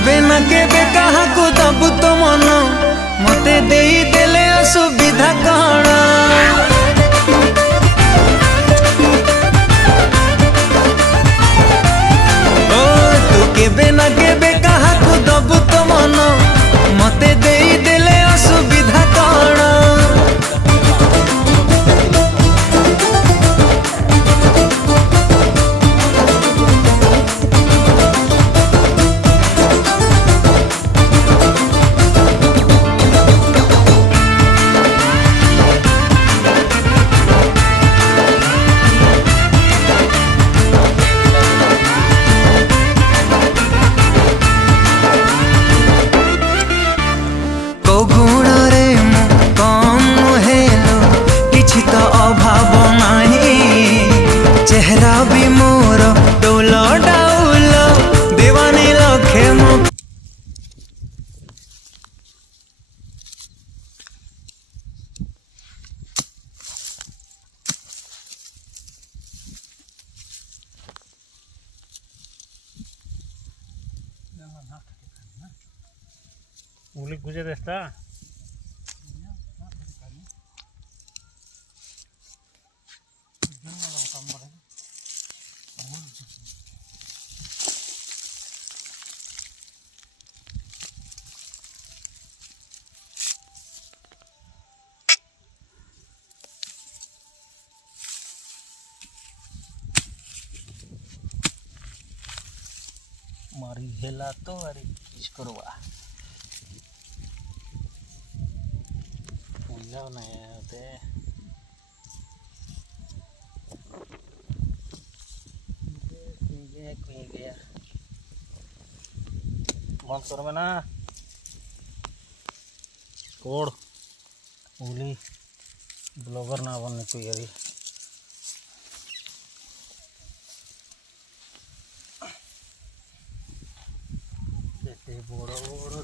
केबे ना केबे कहा को दबु तो मन मते देई देले असुविधा कण ओ तू केबे ना केबे कहा को दबु तो मन मते देई देले असुविधा कण चेहरा भी मोर डोल डाउल दीवानी लखे मो Ulik guja desta. मारी हेला तो अरे किस करवा पूजा नहीं होते गया बंद कर में ना कोड उली ब्लॉगर ना बनने कोई यारी बड़ा बड़ा